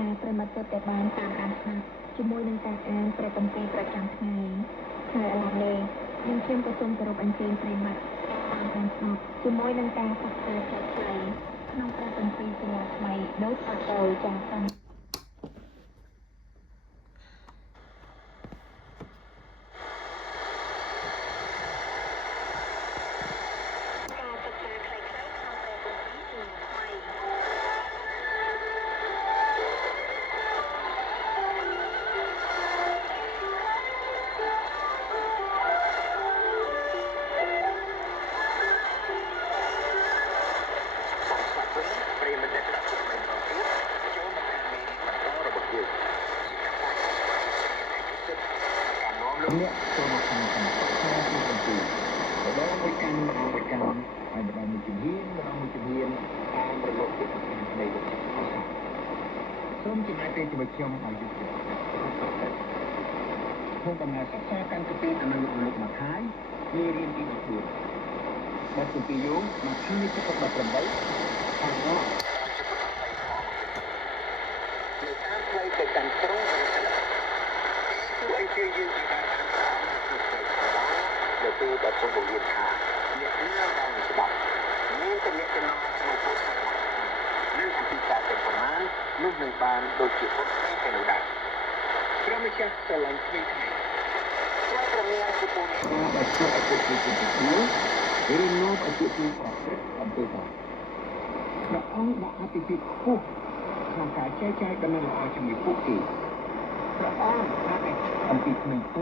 ការប្រមត្តទៅបានតាមអានស្ដាប់ជាមួយនឹងការអានព្រះគម្ពីរប្រចាំថ្ងៃហើយឥឡូវនេះយើងខ្ញុំក៏សូមគោរពអញ្ជើញប្រិមត្តតាមអានស្ដាប់ជាមួយនឹងការសិក្សាខ្លីៗក្នុងព្រះគម្ពីរសិលាថ្មីដូចតទៅចា៎សូមអ្នកចូលមកខាងខាងខាងទីទីម្ដងមួយកាន់ម្ដងមួយកាន់ហើយម្ដងមួយជំហានតាមរលកទឹកខាងនៃលោកសាសនាសូមចំណាយពេលជាមួយខ្ញុំឲ្យយូរទៀតក្នុងដំណើរសិក្សាកាន់គម្ពីរនៅលោកម៉ាថាយមេរៀនទី14បាត់គម្ពីរយោងម៉ាថាយចំពោះ18ខាងនោះនៅខាងផ្លូវទៅកាន់ក្រុងជួយឲ្យជាយើងបានអានតាមនៅពេលដែលខ្ញុំបង្រៀនថាអ្នកណាដែលច្បាប់មានទំនាក់ទំនងជាមួយពុទ្ធសាសនានិងអំពីការទៅប្រមាណនោះនឹងបានដូចជាពុទ្ធតែនោះដែរព្រះម្ចាស់ស្រឡាញ់គ្នាគ្នាព្រះប្រមានជាពូនដែលជួយឲ្យពុទ្ធជាទីឬនោះឲ្យជាទីប្រព្រឹត្តអំពើបាបព្រះអង្គដាក់អតិភិបខ្ពស់ក្នុងការចែកចាយដំណឹងល្អជាមួយពួកគេព្រះអង្គបានអំពីក្មេង